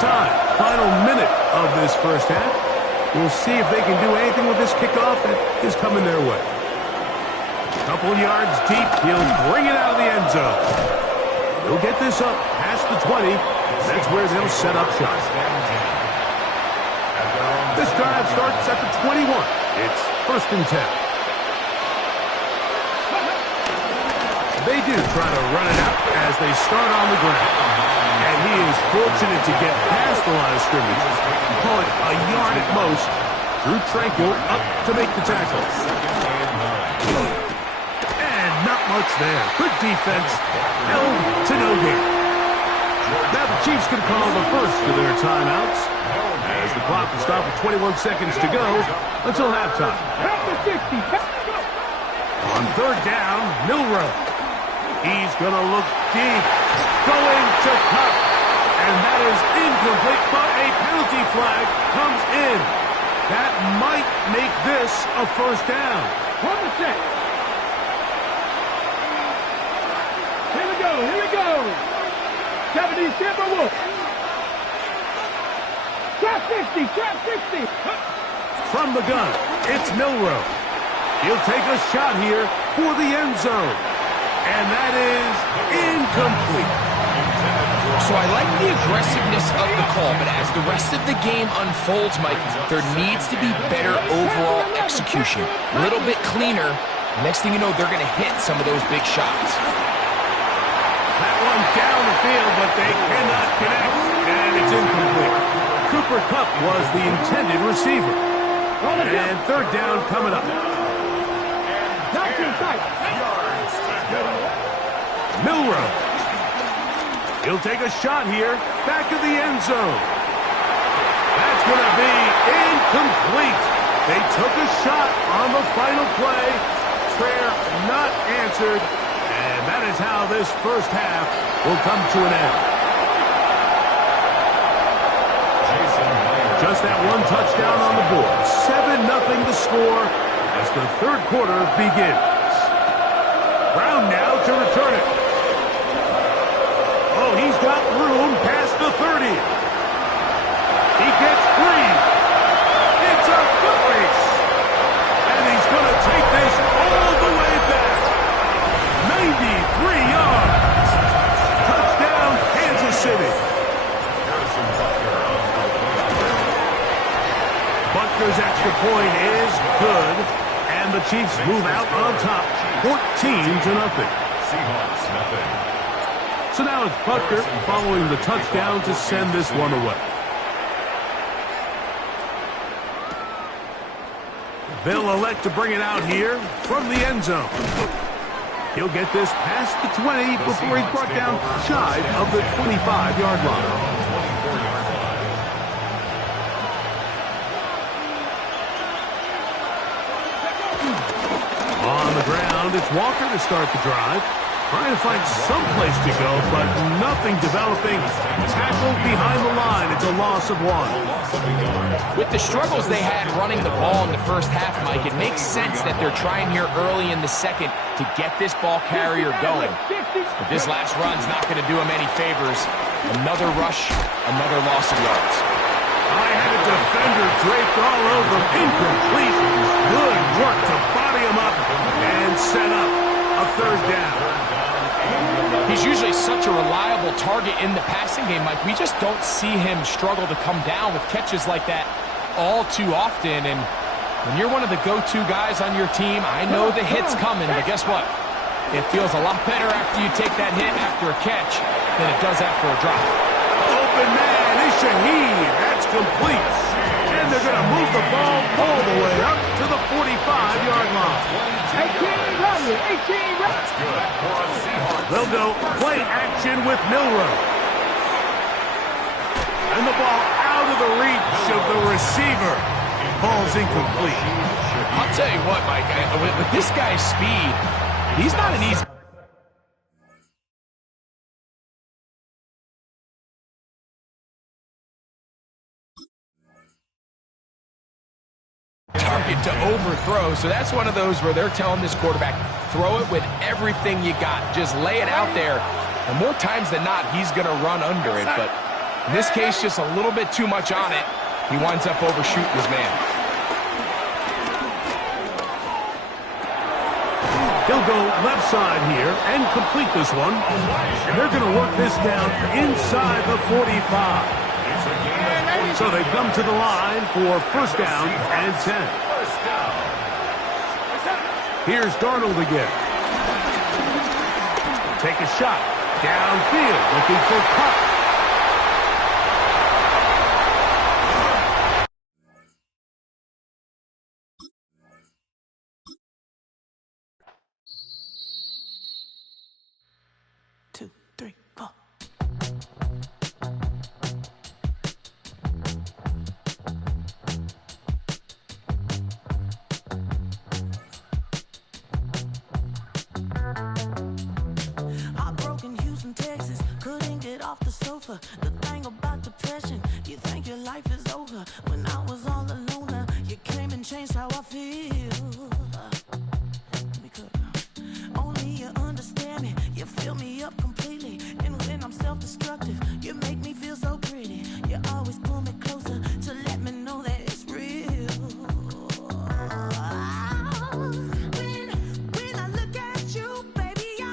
time. Final minute of this first half. We'll see if they can do anything with this kickoff that is coming their way. A couple yards deep. He'll bring it out of the end zone. He'll get this up past the 20. That's where they'll set up shop. This drive starts at the 21. It's 1st and 10. They do try to run it out as they start on the ground. And he is fortunate to get past the line of scrimmage. Call it a yard at most. Drew Tranquil up to make the tackle. And not much there. Good defense. Held to no gain. Now the Chiefs can call the first of their timeouts as the clock will stop with 21 seconds to go until halftime. On 3rd down, Milroe. He's going to look deep. Going to Cup. And that is incomplete, but a penalty flag comes in. That might make this a 1st down. Here we go. 70 Timberwolves. Trap 60. From the gun, it's Milroe. He'll take a shot here for the end zone. And that is incomplete. So I like the aggressiveness of the call, but as the rest of the game unfolds, Mike, there needs to be better overall execution. A little bit cleaner. Next thing you know, they're going to hit some of those big shots. That one down the field, but they cannot connect. And it's incomplete. Cooper Kupp was the intended receiver. And 3rd down coming up. Milroe. He'll take a shot here. Back of the end zone. That's going to be incomplete. They took a shot on the final play. Prayer not answered. And that is how this first half will come to an end. Just that one touchdown on the board. 7-0 the score as the 3rd quarter begins. Brown now to return it. Oh, he's got room past the 30. He gets free. It's a foot race. And he's going to take this all the way back. 93 yards. Touchdown, Kansas City. Butker's extra point is good. And the Chiefs move out on top, 14-0. So now it's Butker following the touchdown to send this one away. They'll elect to bring it out here from the end zone. He'll get this past the 20 before he's brought down shy of the 25-yard line. On the ground, it's Walker to start the drive. Trying to find some place to go, but nothing developing. Tackled behind the line. It's a loss of 1. With the struggles they had running the ball in the first half, Mike, it makes sense that they're trying here early in the second to get this ball carrier going. But this last run's not going to do him any favors. Another rush, another loss of yards. I had a defender draped all over him. Incomplete. Good work to body him up and set up a 3rd down. He's usually such a reliable target in the passing game, Mike. We just don't see him struggle to come down with catches like that all too often. And when you're one of the go-to guys on your team, I know the hit's coming, but guess what? It feels a lot better after you take that hit after a catch than it does after a drop. Open man is Shaheed. That's complete. And they're going to move the ball all the way up to the 45-yard line. 18 runs. They'll go play action with Milroe. And the ball out of the reach of the receiver. Ball's incomplete. I'll tell you what, Mike, with this guy's speed, he's not an easy target to overthrow. So that's one of those where they're telling this quarterback, throw it with everything you got. Just lay it out there. And more times than not, he's going to run under it. But In this case, just a little bit too much on it. He winds up overshooting his man. He'll go left side here and complete this one. And they're going to work this down inside the 45. So they come to the line for first down and 10. Here's Darnold again. Take a shot. Downfield, looking for Cup. The thing about depression, you think your life is over. When I was all alone, you came and changed how I feel. Let me cook now. Only you understand me, you fill me up completely. And when I'm self-destructive, you make me feel so pretty. You always pull me closer to let me know that it's real. When I look at you, baby, I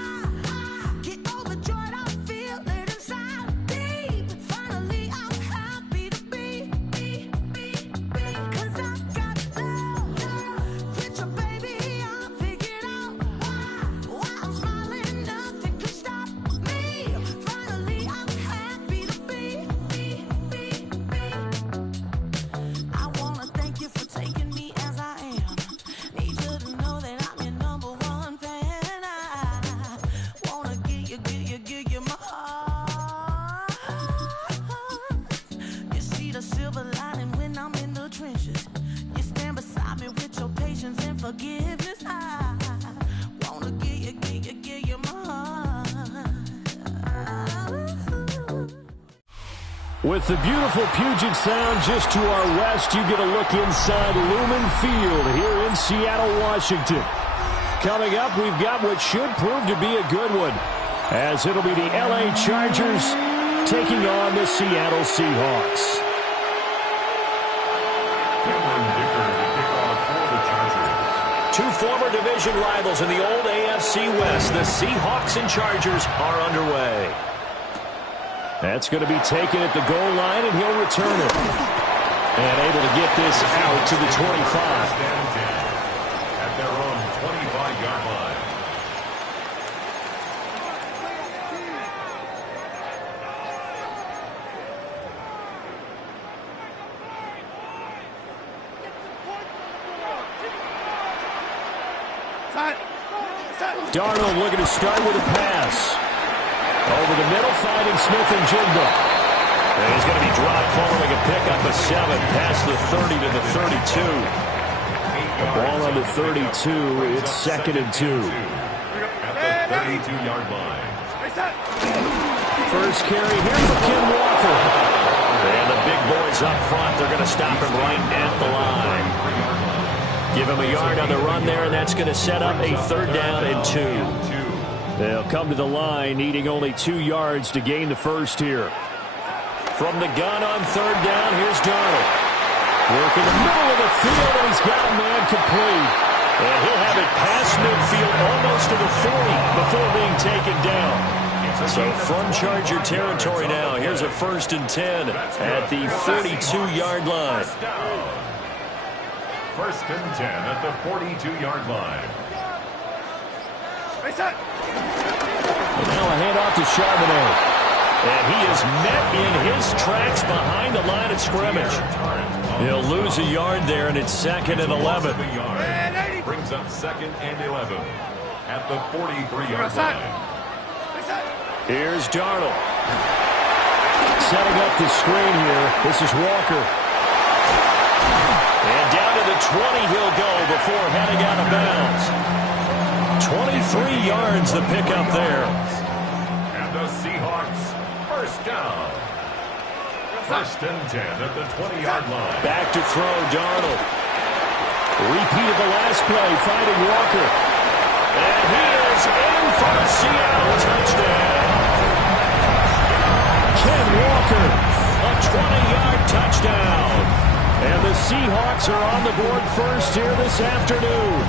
get overjoyed. I feel it inside. Finally, I'm happy to be, 'cause I got love. With your baby, I figured out why I'm smiling. Nothing can stop me. Finally, I'm happy to be. I wanna thank you for taking me as I am. Need you to know that I'm your number one fan. I wanna give you my heart. You see the silver lining when I'm in the trenches. You stand beside me with your patience and forgiveness. I wanna give you my heart. With the beautiful Puget Sound just to our west, you get a look inside Lumen Field here in Seattle, Washington. Coming up, we've got what should prove to be a good one, as it'll be the LA Chargers taking on the Seattle Seahawks. Two former division rivals in the old AFC West, the Seahawks and Chargers, are underway. That's going to be taken at the goal line, and he'll return it. And able to get this out to the 25. At their own 25-yard line. Darnold looking to start with a pass. Over the middle, finding Smith and Jigba. And he's going to be dropped following a pickup of 7 past the 30 to the 32. Ball on the 32. It's 2nd and 2. At the 32-yard line. First carry here for Ken Walker. And the big boys up front, they're going to stop him right at the line. Give him a yard on the run there, and that's going to set up a 3rd down and 2. They'll come to the line, needing only 2 yards to gain the first here. From the gun on 3rd down, here's Darnold. Working the middle of the field, and he's got a man complete. And he'll have it past midfield, almost to the 40, before being taken down. So from Charger territory now, here's a 1st and 10 at the 42-yard line. 1st and 10 at the 42-yard line. And now a handoff to Charbonnet. And he is met in his tracks behind the line of scrimmage. He'll lose a yard there, and it's 2nd and 11. Brings up 2nd and 11 at the 43-yard line. Here's Darnold. Setting up the screen here. This is Walker. And down to the 20 he'll go before heading out of bounds. 23 yards the pickup there. And the Seahawks, 1st down. 1st and 10 at the 20-yard line. Back to throw, Darnold. Repeat of the last play, finding Walker. And he is in for a Seattle touchdown. Ken Walker Seahawks are on the board first here this afternoon.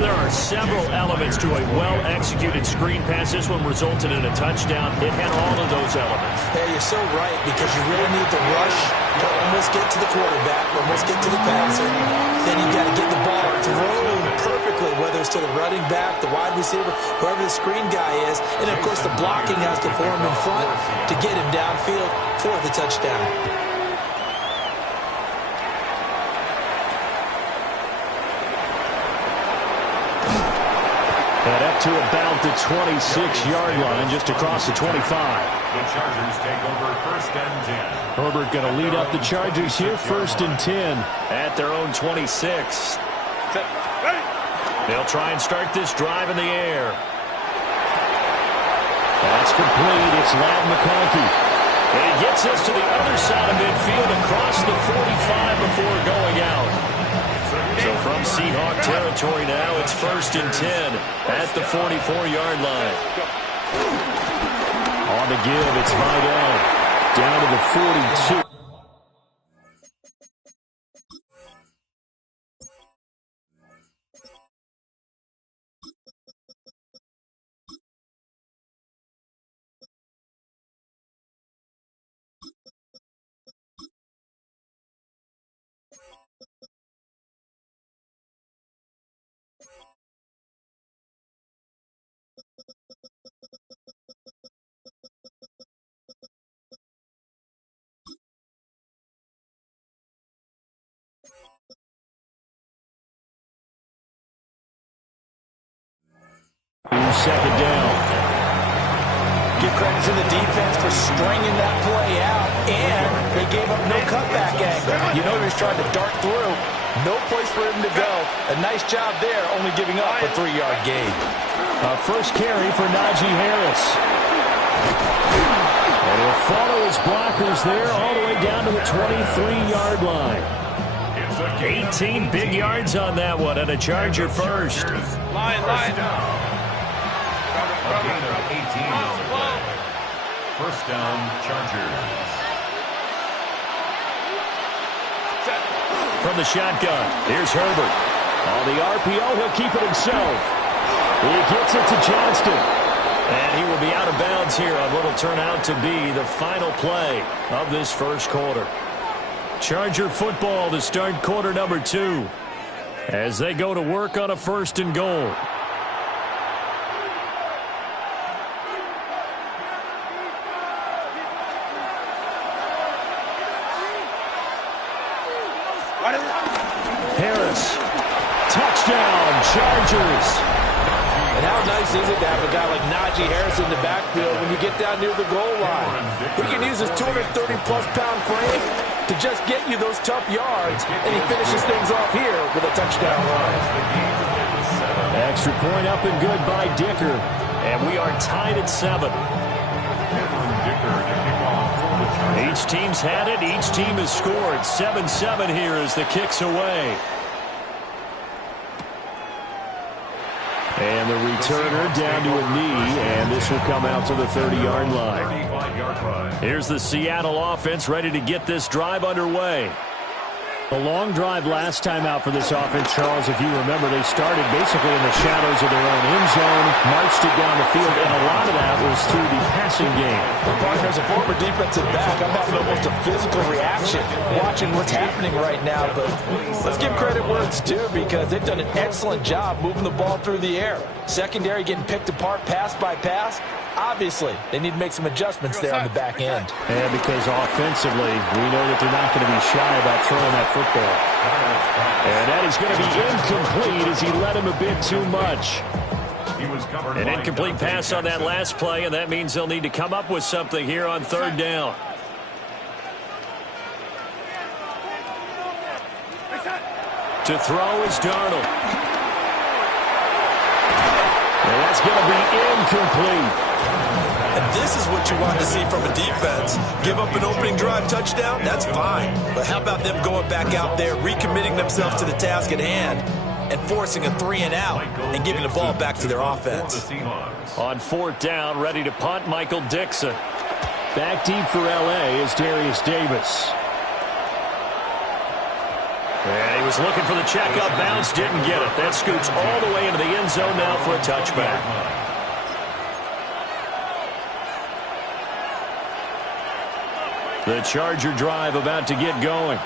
There are several elements to a well-executed screen pass. This one resulted in a touchdown. It had all of those elements. Hey, you're so right, because you really need the rush to almost get to the quarterback, almost get to the passer. Then you've got to get the ball thrown perfectly, whether it's to the running back, the wide receiver, whoever the screen guy is. And, of course, the blocking has to form in front to get him downfield for the touchdown. And up to about the 26-yard line, just across the 25. The Chargers take over first and 10. Herbert going to lead up the Chargers here, first and 10 at their own 26. They'll try and start this drive in the air. That's complete. It's Ladd McConkey. And he gets us to the other side of midfield across the 45 before going out. So from Seahawk territory now, it's first and 10 at the 44-yard line. On the give, it's Vidal down to the 42. Second down. Give credit to the defense for stringing that play out, and they gave up no cutback angle. You know he was trying to dart through. No place for him to go. A nice job there, only giving up a 3-yard gain. First carry for Najee Harris. And he'll follow his blockers there all the way down to the 23-yard line. 18 big yards on that one, and a Charger first. Lion. A gain of 18 is the play. First down, Chargers. From the shotgun, here's Herbert. On the RPO, he'll keep it himself. He gets it to Johnston. And he will be out of bounds here on what will turn out to be the final play of this first quarter. Charger football to start quarter number 2 as they go to work on a first and goal. Harris, touchdown, Chargers. And how nice is it to have a guy like Najee Harris in the backfield when you get down near the goal line? He can use his 230-plus pound frame to just get you those tough yards, and he finishes things off here with a touchdown run. Extra point up and good by Dicker. And we are tied at 7. Each team's had it. Each team has scored. 7-7 here as the kick's away. And the returner down to a knee, and this will come out to the 30-yard line. Here's the Seattle offense ready to get this drive underway. A long drive last time out for this offense, Charles. If you remember, they started basically in the shadows of their own end zone, marched it down the field, and a lot of that was through the passing game. Well, partner, as a former defensive back, I'm having almost a physical reaction watching what's happening right now. But let's give credit where it's due, because they've done an excellent job moving the ball through the air. Secondary getting picked apart pass by pass. Obviously, they need to make some adjustments there on the back end. And because offensively, we know that they're not going to be shy about throwing that football. And that is going to be incomplete as he led him a bit too much. An incomplete pass on that last play, and that means they'll need to come up with something here on third down. To throw is Darnold. And that's going to be incomplete. And this is what you want to see from a defense. Give up an opening drive touchdown, that's fine. But how about them going back out there, recommitting themselves to the task at hand, and forcing a 3-and-out and giving the ball back to their offense. On fourth down, ready to punt, Michael Dixon. Back deep for L.A. is Darius Davis. And he was looking for the checkup bounce, didn't get it. That scoots all the way into the end zone now for a touchback. The Charger drive about to get going.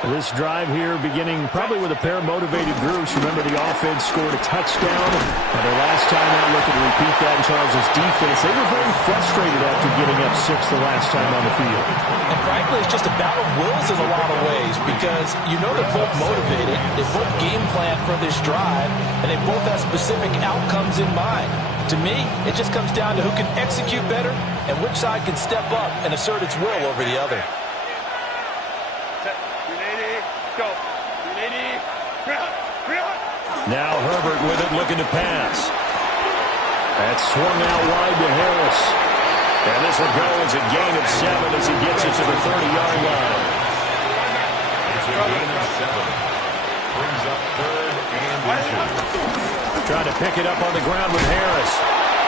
This drive here beginning probably with a pair of motivated groups. Remember, the offense scored a touchdown. And their last time out, looking to repeat that in Charles' defense. They were very frustrated after getting up 6 the last time on the field. And frankly, it's just a battle of wills in a lot of ways because you know they're both motivated. They both game plan for this drive, and they both have specific outcomes in mind. To me, it just comes down to who can execute better and which side can step up and assert its will over the other. Now Herbert with it, looking to pass. That's swung out wide to Harris. And this will go as a gain of 7 as he gets it to the 30-yard line. It's a gain of 7. Brings up 3rd and 2. Trying to pick it up on the ground with Harris.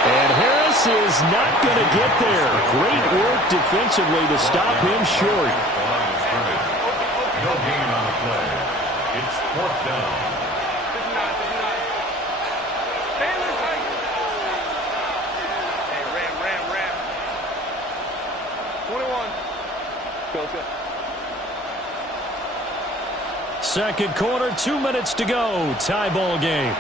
And Harris is not going to get there. Great work defensively to stop him short. No gain on the play. It's 4th down. Second quarter, 2 minutes to go. Tie ball game.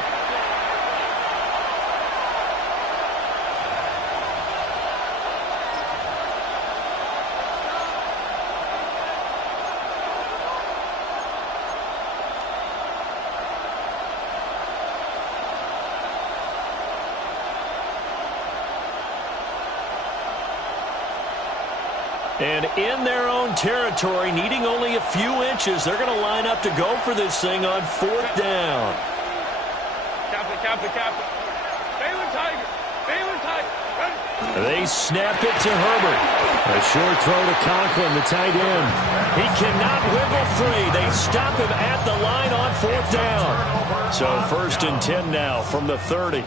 And in their own territory, needing only a few inches, they're going to line up to go for this thing on 4th down. They snap it to Herbert. A short throw to Conklin, the tight end. He cannot wiggle free. They stop him at the line on 4th down. So 1st and 10 now from the 30.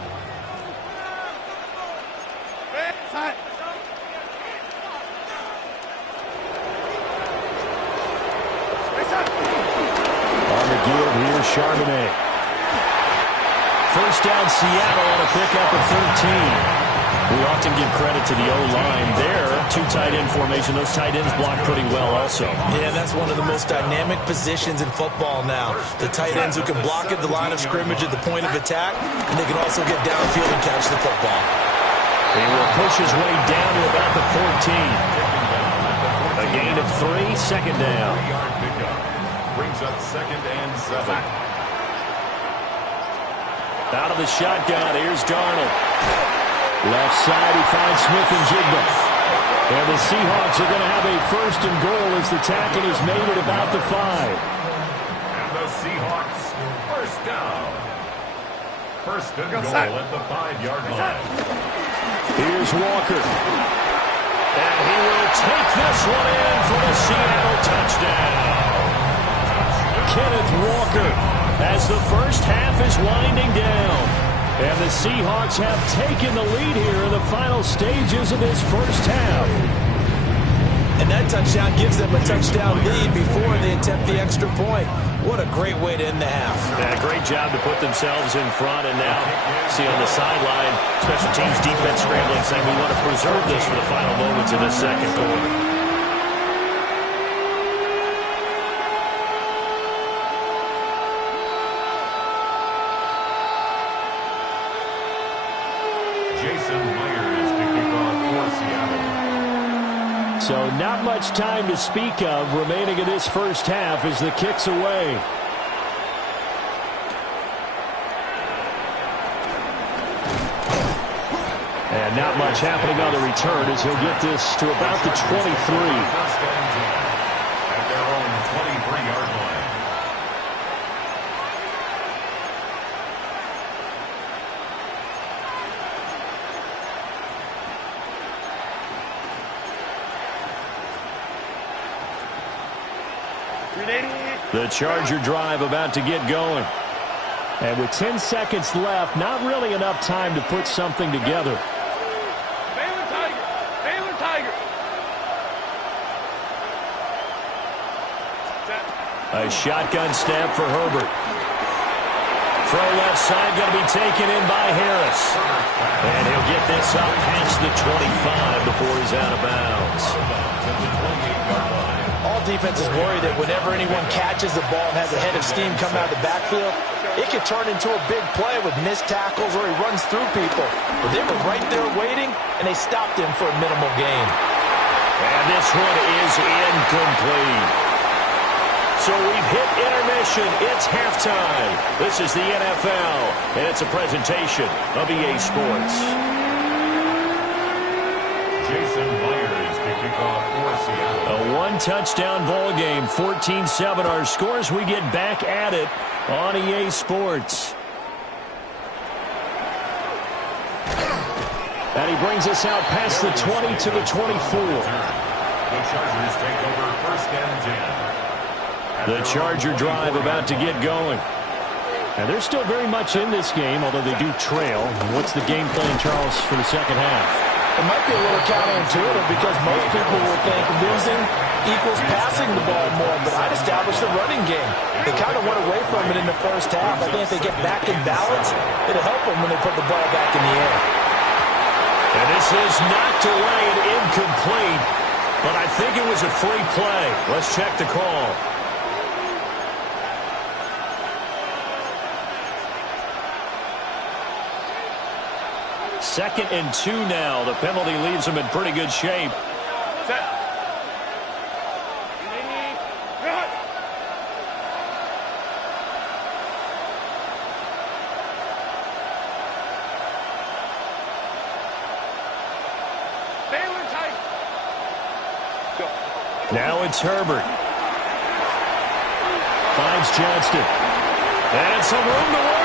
Charbonnet. First down, Seattle on a pickup of 13. We often give credit to the O-line there. 2 tight end formation. Those tight ends block pretty well also. Yeah, that's one of the most dynamic positions in football now. The tight ends who can block at the line of scrimmage at the point of attack, and they can also get downfield and catch the football. He will push his way down to about the 14. A gain of 3, 2nd down. 3-yard pickup. Brings up 2nd and 7. Out of the shotgun, here's Darnold. Left side, he finds Smith and Jigba. And the Seahawks are going to have a 1st and goal as the tackle is made at about the 5. And the Seahawks, 1st down. 1st and goal at the 5-yard line. Here's Walker. And he will take this one in for the Seattle touchdown. Kenneth Walker as the first half is winding down. And the Seahawks have taken the lead here in the final stages of this first half. And that touchdown gives them a touchdown lead before they attempt the extra point. What a great way to end the half. Yeah, great job to put themselves in front. And now, see on the sideline, special teams defense scrambling, saying we want to preserve this for the final moments of the second quarter. So not much time to speak of remaining in this first half as the kick's away. And not much happening on the return as he'll get this to about the 23. At their own 23-yard line. The Charger drive about to get going. And with 10 seconds left, not really enough time to put something together. A shotgun snap for Herbert. Throw left side going to be taken in by Harris. And he'll get this up past the 25 before he's out of bounds. All defenses worry that whenever anyone catches the ball and has a head of steam coming out of the backfield, it could turn into a big play with missed tackles or he runs through people. But they were right there waiting, and they stopped him for a minimal gain. And this one is incomplete. So we've hit intermission. It's halftime. This is the NFL, and it's a presentation of EA Sports. Jason Myers to kick off for Seattle. A one-touchdown ball game, 14-7 our scores. We get back at it on EA Sports. And he brings us out past the 20 to the 24. The Chargers take over first and 10. The Charger drive about to get going. And they're still very much in this game, although they do trail. What's the game plan, Charles, for the second half? It might be a little counterintuitive because most people will think losing equals passing the ball more, but I'd establish the running game. They kind of went away from it in the first half. I think if they get back in balance, it'll help them when they put the ball back in the air. And this is knocked away and incomplete, but I think it was a free play. Let's check the call. Second and 2 now. The penalty leaves them in pretty good shape. Now it's Herbert. Finds Johnston. And some room to work.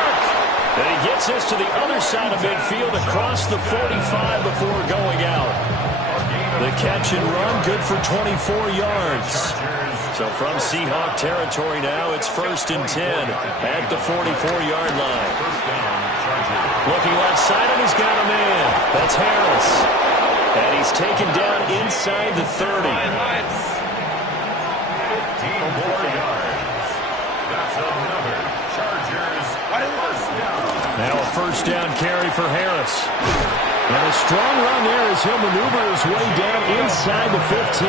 And he gets this to the other side of midfield across the 45 before going out. The catch and run, good for 24 yards. So from Seahawk territory now, it's first and 10 at the 44-yard line. Looking left side, and he's got a man. That's Harris. And he's taken down inside the 30. 15 more yards. That's another Chargers first down. Now a first down carry for Harris. And a strong run there as he'll maneuver his way down inside the 15.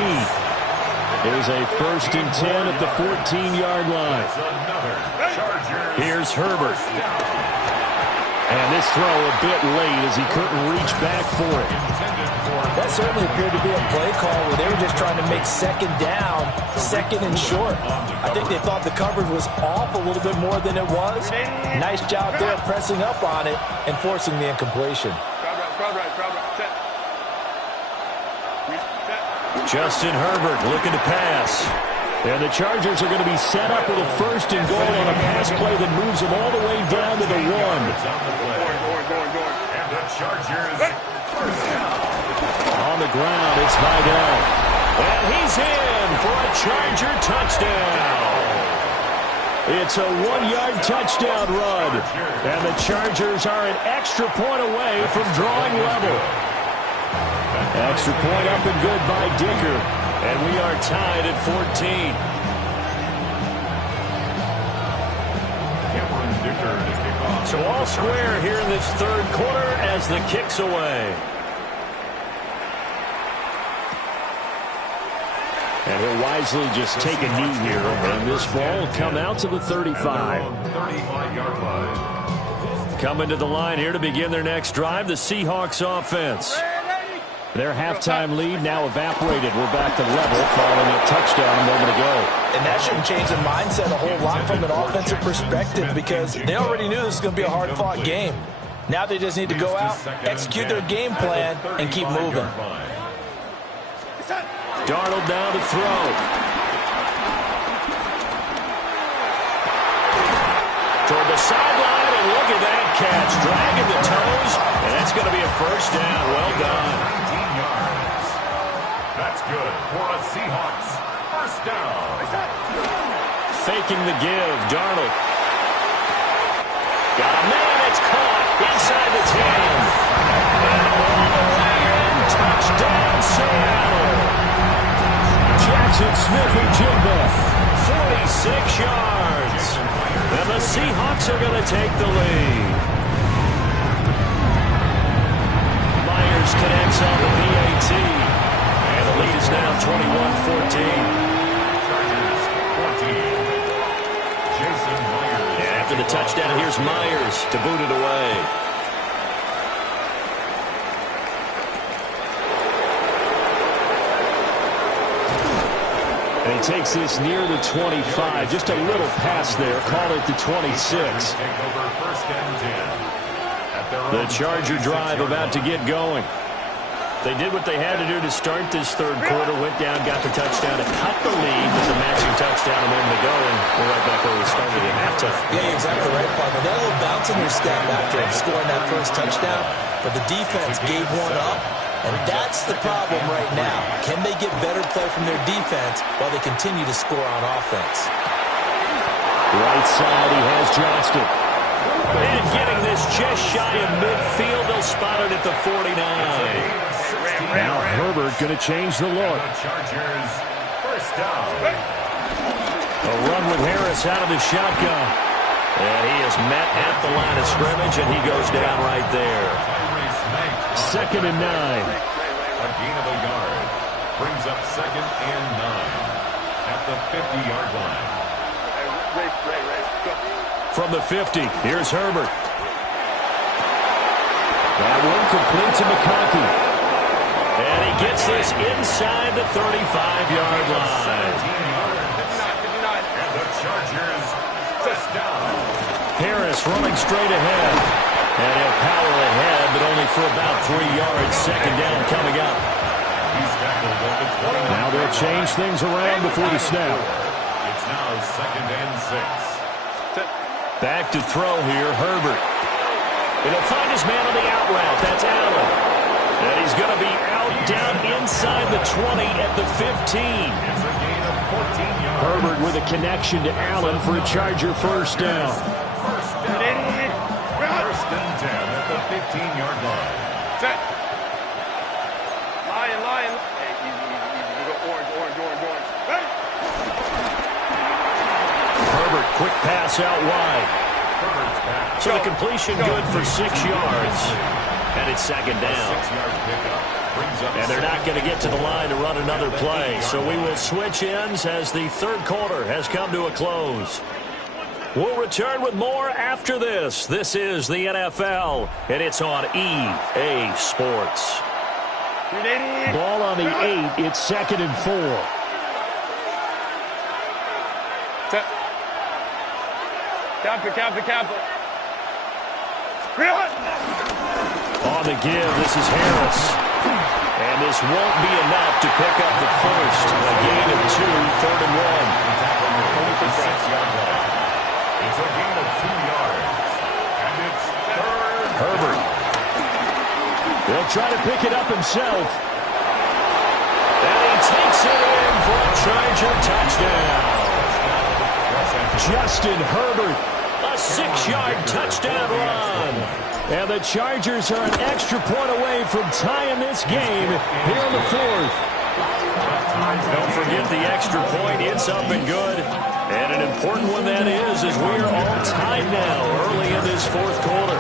Here's a first and 10 at the 14-yard line. Here's Herbert. And this throw a bit late as he couldn't reach back for it. That certainly appeared to be a play call where they were just trying to make second down, second and short. I think they thought the coverage was off a little bit more than it was. Nice job there pressing up on it and forcing the incompletion. Justin Herbert looking to pass. And the Chargers are going to be set up with a first and goal on a pass play that moves them all the way down to the 1. And the Chargers first down. On the ground, it's Vidal. And he's in for a Charger touchdown. It's a 1-yard touchdown run. And the Chargers are an extra point away from drawing level. Extra point up and good by Dicker. And we are tied at 14. So all square here in this third quarter as the kick's away. And he'll wisely just take a knee here. And this ball will come out to the 35. 35-yard line. Coming to the line here to begin their next drive, the Seahawks offense. Their halftime lead now evaporated. We're back to level following a touchdown a moment ago. And that shouldn't change the mindset a whole lot from an offensive perspective because they already knew this was going to be a hard-fought game. Now they just need to go out, execute their game plan, and keep moving. Darnold down to throw. Toward the sideline, and look at that catch. Dragging the toes, and that's going to be a first down. Well done. 19 yards. That's good for a Seahawks first down. Faking the give, Darnold. Got a man, it's caught inside the 10. And all the way in, touchdown Seattle. Jackson Smith and Jigba, 46 yards. And the Seahawks are going to take the lead. Myers connects on the PAT. And the lead is now 21-14. After the touchdown, here's Myers to boot it away. And he takes this near the 25. Just a little pass there. Call it the 26. The Charger drive about to get going. They did what they had to do to start this third quarter. Went down, got the touchdown to cut the lead with the matching touchdown a moment ago. And we're right back where we started at halftime. Yeah, exactly right, partner. They had a little bounce in their step after scoring that first touchdown, but the defense gave one up, and that's the problem right now. Can they get better play from their defense while they continue to score on offense? Right side, he has Johnston. And getting this just shy of midfield, they'll spot it at the 49. Now Herbert going to change the look. Chargers, first down. A run with Harris out of the shotgun. And he is met at the line of scrimmage, and he goes down right there. 2nd and 9. A gain of a yard. Brings up 2nd and 9 at the 50-yard line. From the 50, here's Herbert. That one complete to McConkey. And he gets this inside the 35-yard line. And the Chargers, first down. Harris running straight ahead. And he'll power ahead, but only for about 3 yards. 2nd down coming up. He's tackled at the 29. Now they'll change things around before the snap. It's now 2nd and 6. Back to throw here, Herbert. And he'll find his man on the out route. That's Allen. And he's going to be out down inside the 20 at the 15. It's a gain of 14 yards. Herbert with a connection to Allen for a Charger first down. First and 10 at the 15-yard line. Set. Lion. Hey, easy. Go orange. Hey. Herbert, quick pass out wide. So the completion good for 6 yards. And it's 2nd down. 6-yard pickup. Brings up And they're not going to get to the line to run another play. So we will switch ends as the third quarter has come to a close. We'll return with more after this. This is the NFL, and it's on EA Sports. Ball on the 8. It's 2nd and 4. Cap it. On the give, this is Harris. And this won't be enough to pick up the first. A gain of 2, 3rd and 1. It's a gain of 2 yards. And it's 3rd. Herbert. He'll try to pick it up himself. And he takes it in for a Charger touchdown. Justin Herbert. A 6-yard touchdown run. And the Chargers are an extra point away from tying this game here in the 4th. Don't forget the extra point. It's up and good. And an important one that is, as we are all tied now early in this 4th quarter.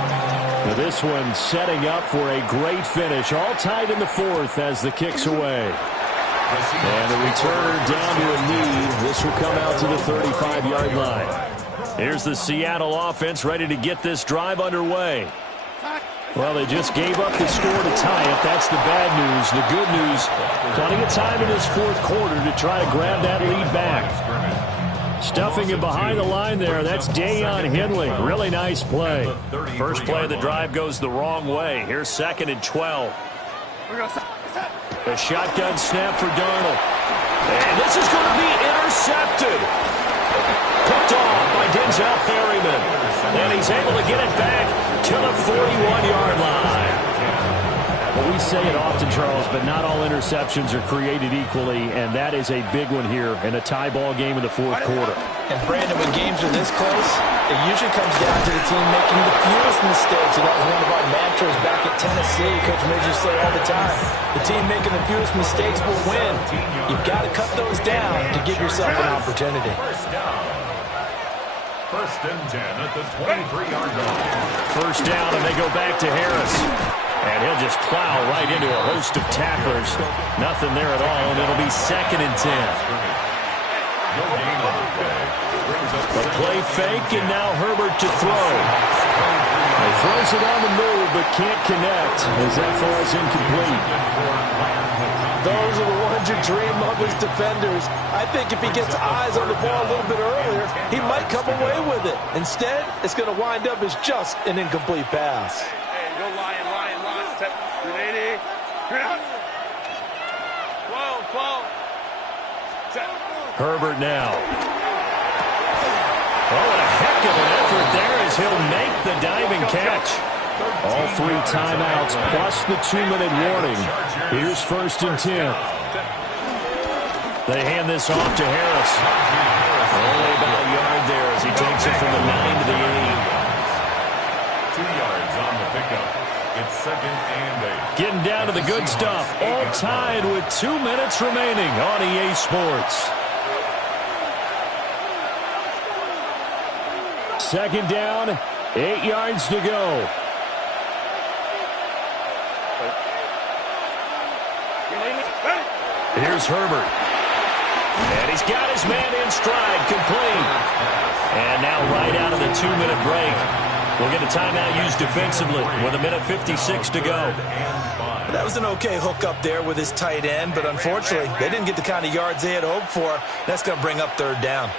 Now this one setting up for a great finish. All tied in the 4th as the kick's away. And the returner down to a knee. This will come out to the 35-yard line. Here's the Seattle offense ready to get this drive underway. Well, they just gave up the score to tie it. That's the bad news. The good news, plenty of time in this 4th quarter to try to grab that lead back. Stuffing it behind the line there. That's Dayon Henley. Really nice play. First play of the drive goes the wrong way. Here's 2nd and 12. A shotgun snap for Darnold. And this is going to be intercepted. Picked off by Denzel Perryman. And he's able to get it back to the 41-yard line. Well, we say it often, Charles, but not all interceptions are created equally, and that is a big one here in a tie ball game in the 4th quarter. And Brandon, when games are this close, it usually comes down to the team making the fewest mistakes. And that was one of our mantras back at Tennessee. Coach Midge used to say all the time, the team making the fewest mistakes will win. You've got to cut those down to give yourself an opportunity. First down. First and 10 at the 23-yard line. First down, and they go back to Harris. And he'll just plow right into a host of tacklers. Nothing there at all, and it'll be 2nd and 10. No gain on the play. A play fake, and now Herbert to throw. He throws it on the move, but can't connect as that falls incomplete. Those are the ones you dream of as defenders. I think if he gets eyes on the ball a little bit earlier, he might come away with it. Instead, it's going to wind up as just an incomplete pass. Hey, go Lion, Lion, Lion. 380. 12, 12. Set. Herbert now. Oh, what a heck of an effort there as he'll make the diving catch. All 3 timeouts plus the 2-minute warning. Here's 1st and 10. They hand this off to Harris. Only about a yard there as he takes it from the 9 to the 8. 2 yards on the pickup. It's 2nd and 8. Getting down to the good stuff. All tied with 2 minutes remaining on EA Sports. 2nd down, 8 yards to go. Here's Herbert. And he's got his man in stride, complete. And now right out of the 2-minute break, we'll get a timeout used defensively with 1:56 to go. That was an okay hook up there with his tight end, but unfortunately, they didn't get the kind of yards they had hoped for. That's going to bring up 3rd down.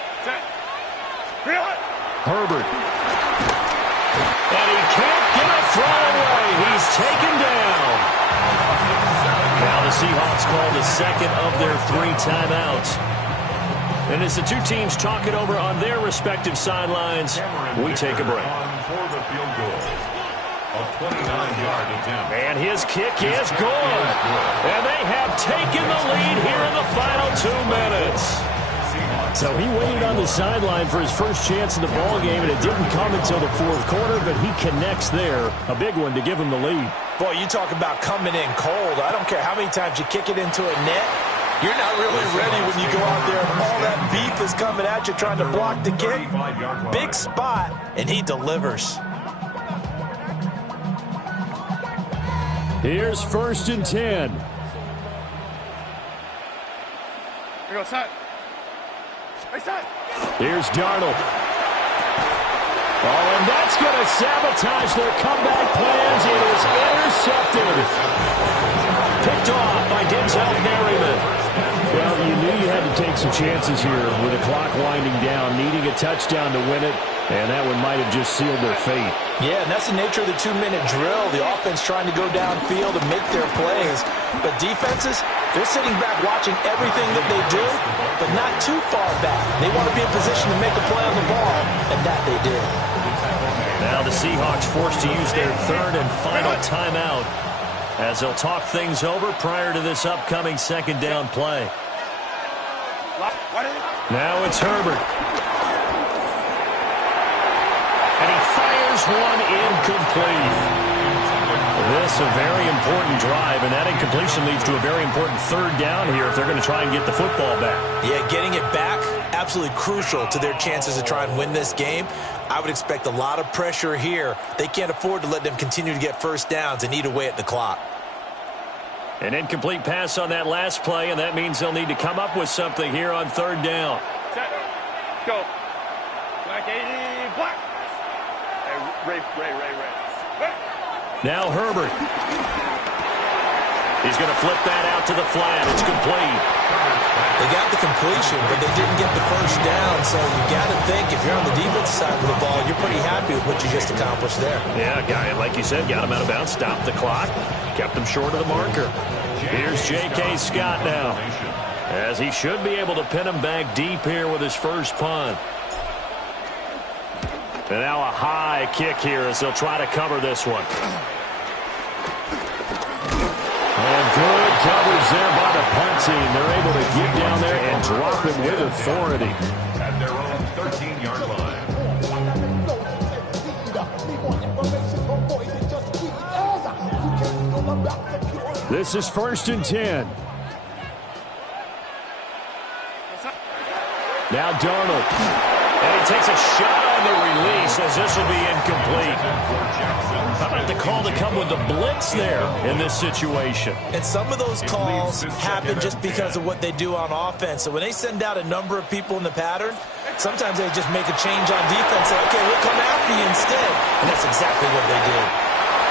Herbert. And he can't get a throw away. He's taken down. Now the Seahawks call the 2nd of their 3 timeouts. And as the 2 teams talk it over on their respective sidelines, we take a break. For the field goal. A 29-yard attempt. And his kick is good. And they have taken the lead here in the final 2 minutes. So he waited on the sideline for his first chance in the ball game, and it didn't come until the 4th quarter, but he connects there. A big one to give him the lead. Boy, you talk about coming in cold. I don't care how many times you kick it into a net. You're not really ready when you go out there and all that beef is coming at you trying to block the kick. Big spot, and he delivers. Here's 1st and 10. Here we go, set. Hey, set. Here's Darnold. Oh, and that's going to sabotage their comeback plans. It is intercepted. Picked off by Denzel Merriman. Well, you knew you had to take some chances here with the clock winding down, needing a touchdown to win it, and that one might have just sealed their fate. Yeah, and that's the nature of the 2-minute drill. The offense trying to go downfield and make their plays. But defenses, they're sitting back watching everything that they do, but not too far back. They want to be in position to make a play on the ball, and that they did. Now the Seahawks forced to use their 3rd and final timeout as they'll talk things over prior to this upcoming 2nd down play. Now it's Herbert. And he fires one incomplete. This a very important drive, and that incompletion leads to a very important 3rd down here if they're going to try and get the football back. Yeah, getting it back, absolutely crucial to their chances to try and win this game. I would expect a lot of pressure here. They can't afford to let them continue to get 1st downs and eat away at the clock. An incomplete pass on that last play, and that means they'll need to come up with something here on 3rd down. Set. Let's go. Black 80, black. Hey, Ray. Now Herbert. He's going to flip that out to the flat. It's complete. They got the completion, but they didn't get the 1st down, so you got to think if you're on the defensive side of the ball, you're pretty happy with what you just accomplished there. Yeah, guy, like you said, got him out of bounds, stopped the clock, kept him short of the marker. Here's J.K. Scott now, as he should be able to pin him back deep here with his first punt. And now a high kick here as they'll try to cover this one. And good coverage there by the punt team. They're able to get down there and drop him with authority. At their own 13-yard line. This is 1st and 10. Now Darnold. And he takes a shot on the release as this will be incomplete. How about the call to come with the blitz there in this situation? And some of those calls happen just because of what they do on offense. So when they send out a number of people in the pattern, sometimes they just make a change on defense. Say, okay, we'll come after you instead. And that's exactly what they did.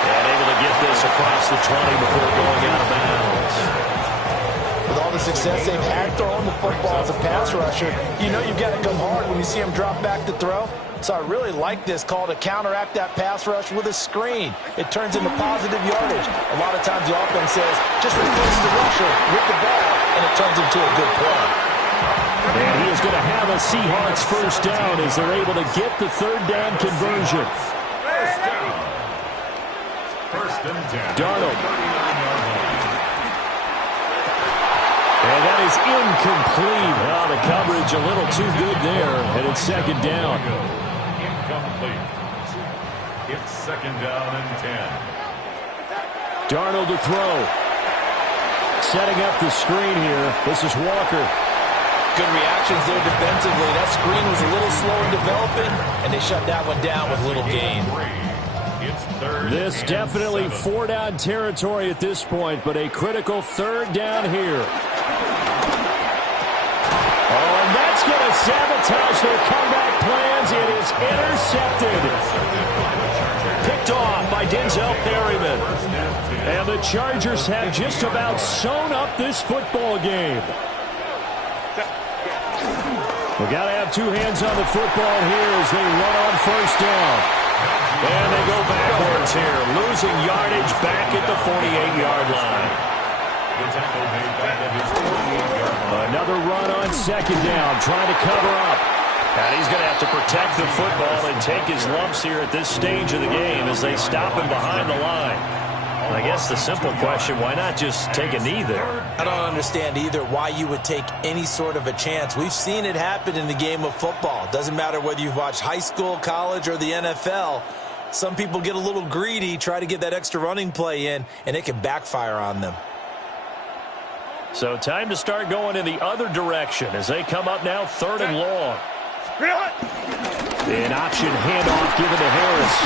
And able to get this across the 20 before going out of bounds. With all the success they've had throwing the football as a pass rusher, you know you've got to come hard when you see him drop back to throw. So I really like this call to counteract that pass rush with a screen. It turns into positive yardage. A lot of times the offense says, just replace the rusher with the ball, and it turns into a good play. And he is going to have a Seahawks first down as they're able to get the 3rd down conversion. First and 10. Darnold. And that is incomplete. Oh, the coverage a little too good there, and it's 2nd down. Incomplete. It's 2nd down and 10. Darnold to throw. Setting up the screen here. This is Walker. Good reactions there defensively. That screen was a little slow in developing, and they shut that one down with little gain. It's 3rd This and definitely 7. 4-down territory at this point, but a critical 3rd down here. Oh, and that's going to sabotage their comeback plans. It is intercepted. Picked off by Denzel Perryman. And the Chargers have just about sewn up this football game. We got to have two hands on the football here as they run on 1st down. And they go backwards here, losing yardage back at the 48-yard line. The tackle made back at his 48-yard line. Another run on 2nd down, trying to cover up. And he's going to have to protect the football and take his lumps here at this stage of the game as they stop him behind the line. And I guess the simple question, why not just take a knee there? I don't understand either why you would take any sort of a chance. We've seen it happen in the game of football. Doesn't matter whether you've watched high school, college, or the NFL. Some people get a little greedy, try to get that extra running play in, and it can backfire on them. So time to start going in the other direction as they come up now 3rd and long. An option handoff given to Harris.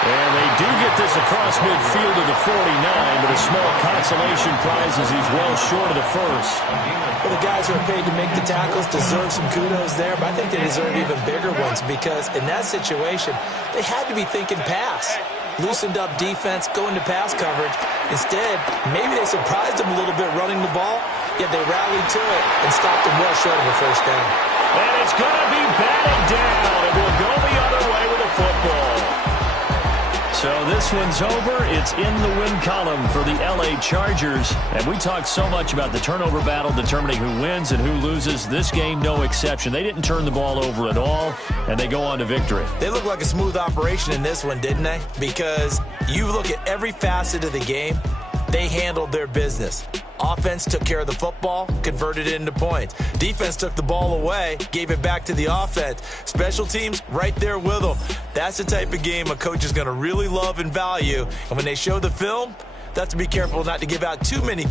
And they do get this across midfield to the 49, but a small consolation prize as he's well short of the 1st. Well, the guys who are paid to make the tackles deserve some kudos there, but I think they deserve even bigger ones because in that situation, they had to be thinking pass. Loosened up defense, go into pass coverage. Instead, maybe they surprised them a little bit running the ball, yet they rallied to it and stopped them well short of a 1st down. And it's going to be batted down, and we'll go the other way with the football. So this one's over. It's in the win column for the L.A. Chargers. And we talked so much about the turnover battle determining who wins and who loses. This game, no exception. They didn't turn the ball over at all, and they go on to victory. They look like a smooth operation in this one, didn't they? Because you look at every facet of the game, they handled their business. Offense took care of the football, converted it into points. Defense took the ball away, gave it back to the offense. Special teams, right there with them. That's the type of game a coach is going to really love and value. And when they show the film, they have to be careful not to give out too many